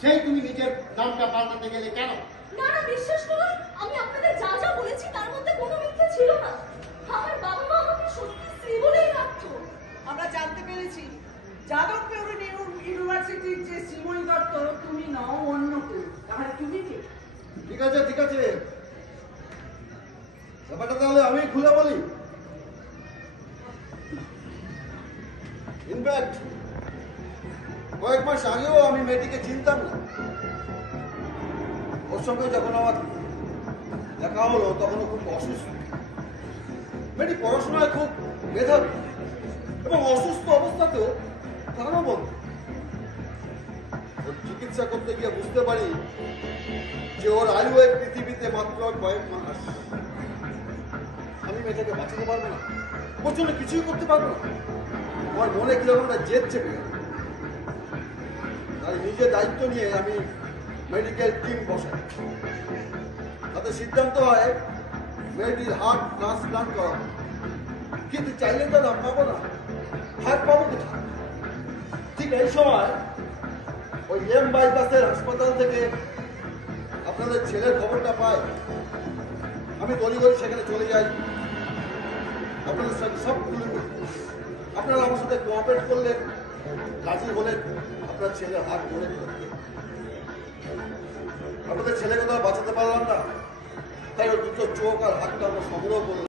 সেই তুমি নিজের নামটা পাল্টাতে গেলে কেন? না না, বিশ্বাস করুন, আমি আপনাদের যা যা বলেছি তার মধ্যে কোনো মিথ্যে ছিল না। আমার বাবা মা আমাকে সত্যি স্ত্রী বলেই রাখতো। আমরা জানতে পেরেছি যাদবপুর ইউনিভার্সিটির যে শ্রীময়ী দত্ত তুমি নও, অন্য কেউ। তাহলে তুমি কে? ঠিক আছে ঠিক আছে, ব্যাপারটা তাহলে আমি খুলে বলি। ইনফ্যাক্ট কয়েক মাস আগেও আমি মেয়েটিকে চিনতাম না। ওর সঙ্গে যখন আমার দেখা হলো তখন ও খুব অসুস্থ। মেয়েটি পড়াশোনায় খুব মেধাবী এবং অসুস্থ অবস্থাতেও প্রাণবন্ত। ওর চিকিৎসা করতে গিয়ে বুঝতে পারি যে ওর আয়ু এই পৃথিবীতে মাত্র কয়েক মাস। আমি মেয়েটাকে বাঁচাতে পারবো না, ওর জন্য কিছুই করতে পারবো না। আমার মনে কিরকম একটা জেদ চেপে গেল। তাই নিজের দায়িত্ব নিয়ে আমি মেডিকেল টিম বসাই। তাতে সিদ্ধান্ত হয় মেয়েটির হার্ট ট্রান্সপ্লান্ট করা। কিন্তু চাইলে তো না পাবো না, হার্ট পাবো কোথায়? ঠিক এই সময় ওই বাইপাসের হাসপাতাল থেকে আপনাদের ছেলের খবরটা পাই। আমি তড়িঘড়ি সেখানে চলে যাই, আপনাদের সাথে সব খুলে বলি। আপনারা আমার সাথে কোঅপারেট করলেন, রাজি হলেন, আপনার ছেলে হাত ধরে আপনাদের ছেলেকে তো বাঁচাতে পারলাম না, তাই ওর দুটো চোখ আর হাতটা আমরা সংগ্রহ করলাম।